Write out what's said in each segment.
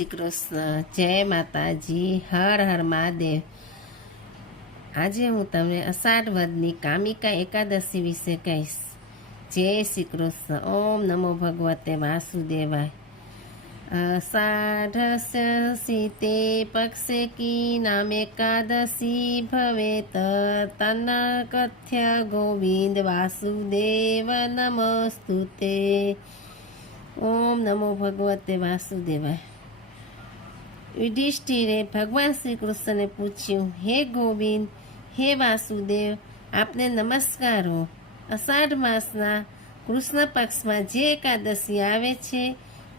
શ્રી કૃષ્ણ, જય માતાજી, હર હર મહાદેવ। આજે હું તમને અષાઢ વદની કામિકા એકાદશી વિશે કહીશ। જય શ્રી કૃષ્ણ। ઓમ નમો ભગવતે વાસુદેવાય। અષાઢસ્ય સીતે પક્ષે કી નામ એકાદશી ભવેત તન્ન કથ્ય ગોવિંદ વાસુદેવ નમસ્તુતે। ઓમ નમો ભગવતે વાસુદેવાય। યુધિષ્ઠિરે ભગવાન શ્રી કૃષ્ણને પૂછ્યું, હે ગોવિંદ, હે વાસુદેવ, આપને નમસ્કાર હો। અષાઢ માસના કૃષ્ણ પક્ષમાં જે એકાદશી આવે છે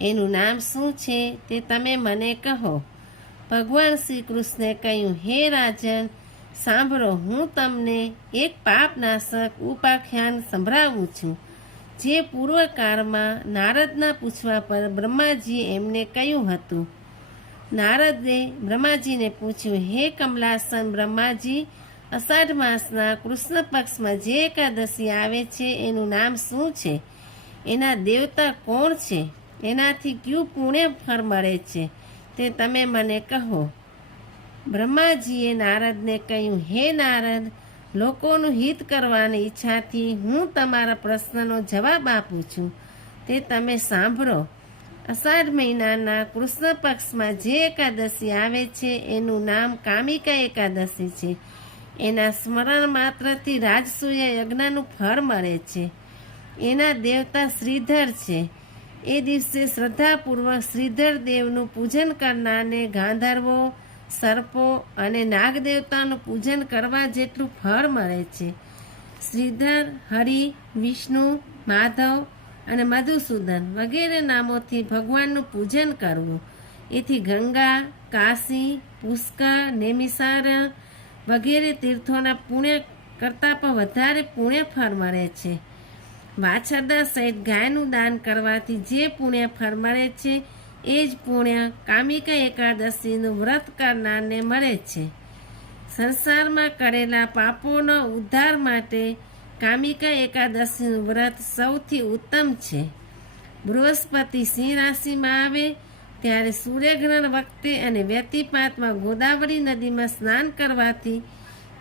એનું નામ શું છે તે તમે મને કહો। ભગવાન શ્રી કૃષ્ણે કહ્યું, હે રાજન, સાંભળો, હું તમને એક પાપનાશક ઉપાખ્યાન સંભળાવું છું, જે પૂર્વકાળમાં નારદના પૂછવા પર બ્રહ્માજીએ એમને કહ્યું હતું। નારદે બ્રહ્માજીને પૂછ્યું, હે કમલાસન બ્રહ્માજી, અષાઢ માસના કૃષ્ણ પક્ષમાં જે એકાદશી આવે છે એનું નામ શું છે? એના દેવતા કોણ છે? એનાથી કયું પુણ્ય ફળ મળે છે તે તમે મને કહો। બ્રહ્માજીએ નારદને કહ્યું, હે નારદ, લોકોનું હિત કરવાની ઈચ્છાથી હું તમારા પ્રશ્નનો જવાબ આપું છું, તે તમે સાંભળો। અષાઢ મહિનાના કૃષ્ણ પક્ષમાં જે એકાદશી આવે છે એનું નામ કામિકા એકાદશી છે। એના સ્મરણ માત્રથી રાજસૂય યજ્ઞનું ફળ મળે છે। એના દેવતા શ્રીધર છે। એ દિવસે શ્રદ્ધાપૂર્વક શ્રીધર દેવનું પૂજન કરનારને ગાંધર્વો, સર્પો અને નાગદેવતાનું પૂજન કરવા જેટલું ફળ મળે છે। શ્રીધર, હરિ, વિષ્ણુ, માધવ અને મધુસૂદન વગેરે નામોથી ભગવાનનું પૂજન કરવું, એથી ગંગા, કાશી, પુષ્કર, નૈમિષારણ્ય વગેરે તીર્થોના પુણ્ય કરતાં પણ વધારે પુણ્ય ફળ મળે છે। વાછરડા સહિત ગાયનું દાન કરવાથી જે પુણ્ય ફળ મળે છે એ જ પુણ્ય કામિકા એકાદશીનું વ્રત કરનારને મળે છે। સંસારમાં કરેલા પાપોનો ઉદ્ધાર માટે કામિકા એકાદશીનું વ્રત સૌથી ઉત્તમ છે। બૃહસ્પતિ સિંહ રાશિમાં આવે ત્યારે સૂર્યગ્રહણ વખતે અને વ્યતિપાતમાં ગોદાવરી નદીમાં સ્નાન કરવાથી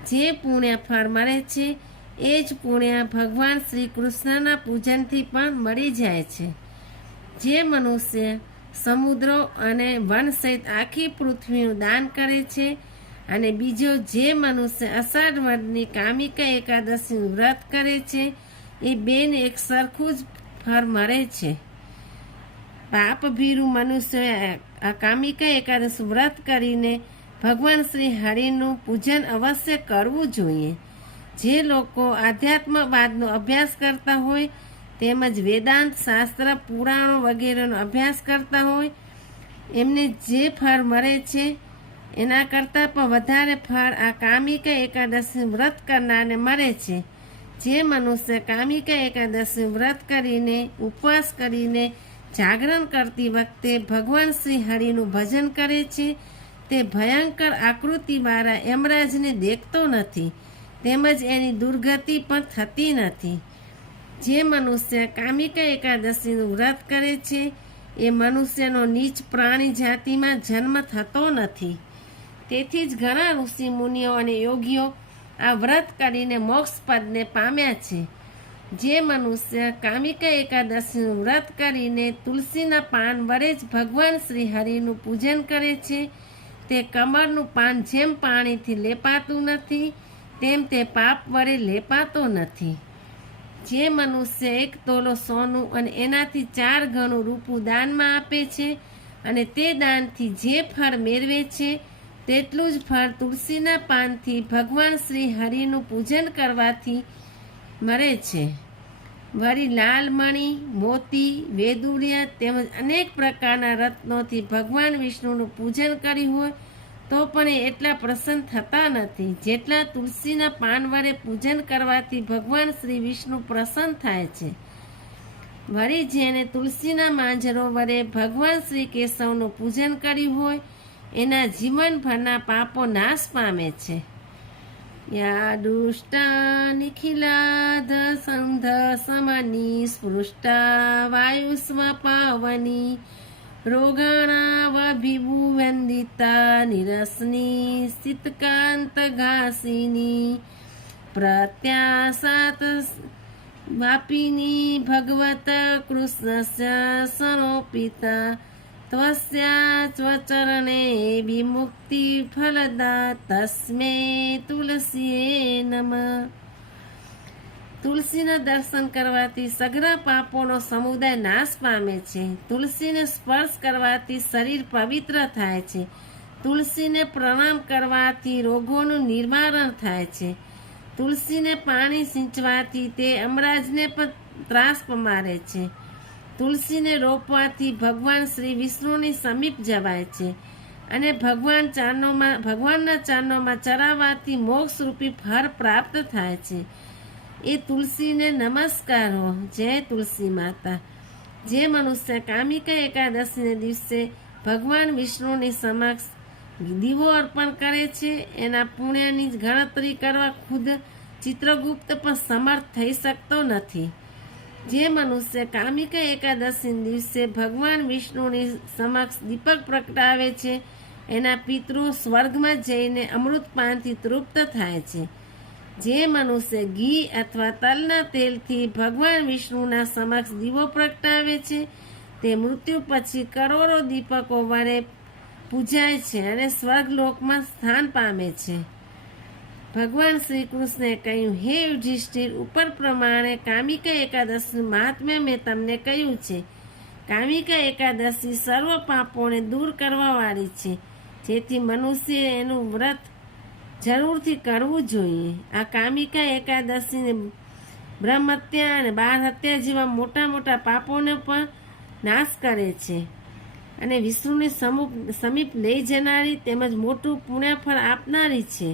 જે પુણ્ય ફળ મળે છે એ જ પુણ્ય ભગવાન શ્રી કૃષ્ણના પૂજનથી પણ મળી જાય છે। જે મનુષ્ય સમુદ્રો અને વન સહિત આખી પૃથ્વીનું દાન કરે છે અને બીજો જે મનુષ્ય અષાઢ વદની કામિકા એકાદશીનું વ્રત કરે છે એ બેને એક સરખું જ ફળ મળે છે। પાપભીરુ મનુષ્ય આ કામિકા એકાદશી વ્રત કરીને ભગવાન શ્રી હરિનું પૂજન અવશ્ય કરવું જોઈએ। જે લોકો આધ્યાત્મવાદનો અભ્યાસ કરતા હોય તેમજ વેદાંત શાસ્ત્ર, પુરાણો વગેરેનો અભ્યાસ કરતા હોય એમને જે ફળ મળે છે એના કરતાં પણ વધારે ફળ આ કામિકા એકાદશી વ્રત કરનારને મળે છે। જે મનુષ્ય કામિકા એકાદશી વ્રત કરીને ઉપવાસ કરીને જાગરણ કરતી વખતે ભગવાન શ્રી હરિનું ભજન કરે છે તે ભયંકર આકૃતિવાળા યમરાજને દેખતો નથી તેમજ એની દુર્ગતિ પણ થતી નથી। જે મનુષ્ય કામિકા એકાદશીનું વ્રત કરે છે એ મનુષ્યનો નીચ પ્રાણી જાતિમાં જન્મ થતો નથી। તેથી જ ઘણા ઋષિ મુનિઓ અને યોગીઓ આ વ્રત કરીને મોક્ષ પદને પામ્યા છે। જે મનુષ્ય કામિકા એકાદશીનું વ્રત કરીને તુલસીના પાન વડે જ ભગવાન શ્રી હરિનું પૂજન કરે છે તે કમળનું પાન જેમ પાણીથી લેપાતું નથી તેમ તે પાપ વડે લેપાતો નથી। જે મનુષ્ય 1 તોલો સોનું અને એનાથી 4 ગણું રૂપું દાનમાં આપે છે અને તે દાનથી જે ફળ મેળવે છે તેટલું જ ફળ તુલસીના પાનથી ભગવાન શ્રી હરિનું પૂજન કરવાથી મળે છે। વળી લાલ મણી, મોતી, વેદુર્ય તેમજ અનેક પ્રકારના રત્નોથી ભગવાન વિષ્ણુનું પૂજન કર્યું હોય તો પણ એ એટલા પ્રસન્ન થતા નથી જેટલા તુલસીના પાન વડે પૂજન કરવાથી ભગવાન શ્રી વિષ્ણુ પ્રસન્ન થાય છે। વળી જેને તુલસીના માંજરો વડે ભગવાન શ્રી કેશવનું પૂજન કર્યું હોય એના જીવનભરના પાપો નાશ પામે છે। યા દુષ્ટા નિખિલાધ સંધ સમની સ્પૃષ્ટા વાયુસ્વ પાવની રોગાણાવભિભુવંદિતા નિરસની શીતકાંતઘાસિની પ્રત્યાસાત વાપિની ભગવત કૃષ્ણસ્ય સમર્પિતા ત્વસ્યાચરણે વિમુક્તિ ફલદા તસ્મે તુલસીએ નમઃ. તુલસીના દર્શન કરવાથી સઘળ પાપોનો સમુદાય નાશ પામે છે. તુલસીને સ્પર્શ કરવાથી શરીર પવિત્ર થાય છે. તુલસીને પ્રણામ કરવાથી રોગોનું નિવારણ થાય છે. તુલસીને પાણી સિંચવાથી તે અમરાજને પણ ત્રાસ પમારે છે. તુલસીને રોપવાથી ભગવાન શ્રી વિષ્ણુની સમીપ જવાય છે અને ભગવાનના ચરણોમાં ચરાવવાથી મોક્ષરૂપી ફળ પ્રાપ્ત થાય છે. એ તુલસીને નમસ્કાર હો. જય તુલસી માતા. જે મનુષ્ય કામિકા એકાદશીને દિવસે ભગવાન વિષ્ણુની સમક્ષ દીવો અર્પણ કરે છે એના પુણ્યની ગણતરી કરવા ખુદ ચિત્રગુપ્ત પણ સમર્થ થઈ શકતો નથી. જે મનુષ્ય કામિકા એકાદશીના દિવસે ભગવાન વિષ્ણુની સમક્ષ દીપક પ્રગટાવે છે એના પિતૃ સ્વર્ગમાં જઈને અમૃતપાનથી તૃપ્ત થાય છે. જે મનુષ્ય ઘી અથવા તલના તેલથી ભગવાન વિષ્ણુના સમક્ષ દીવો પ્રગટાવે છે તે મૃત્યુ પછી કરોડો દીપકો વડે પૂજાય છે અને સ્વર્ગલોકમાં સ્થાન પામે છે. ભગવાન શ્રી કૃષ્ણે કહ્યું, હે યુધિષ્ઠિર, ઉપર પ્રમાણે કામિકા એકાદશીનું મહાત્મ્ય મેં તમને કહ્યું છે. કામિકા એકાદશી સર્વ પાપોને દૂર કરવાવાળી છે, જેથી મનુષ્ય એનું વ્રત જરૂરથી કરવું જોઈએ. આ કામિકા એકાદશીને બ્રહ્મહત્યા અને બાળ હત્યા જેવા મોટા મોટા પાપોને પણ નાશ કરે છે અને વિષ્ણુની સમીપ લઈ જનારી તેમજ મોટું પુણ્યફળ આપનારી છે.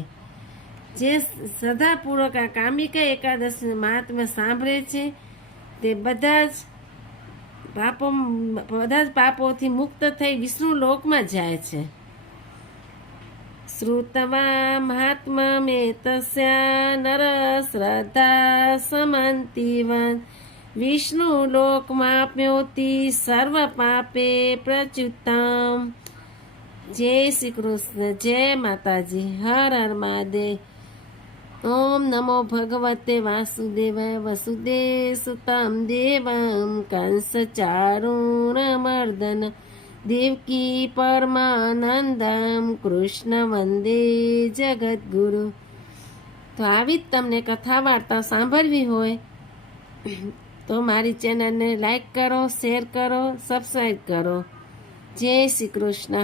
જે શ્રદ્ધાપૂર્વક આ કામિકા એકાદશીનું મહાત્મ્ય સાંભળે છે તે બધા જ પાપોથી મુક્ત થઈ વિષ્ણુ લોકમાં જાય છે. શ્રુતવા મહાત્મ્યમેતસ્યા નર શ્રદ્ધા સમંતિવન વિષ્ણુ લોકમાપ્નોતિ સર્વ પાપે પ્રચ્યુતમ. જય શ્રી કૃષ્ણ. જય માતાજી. હર હર મહાદેવ. ઓમ નમો ભગવતે વાસુદેવાય. વસુદેવ સુતમ દેવમ કંસચારુણમર્દન દેવકી પરમાનંદમ કૃષ્ણ વંદે જગદગુરુ. તો આવી જ તમને કથા વાર્તા સાંભળવી હોય તો મારી ચેનલને લાઈક કરો, શેર કરો, સબસ્ક્રાઈબ કરો. જય શ્રી કૃષ્ણ.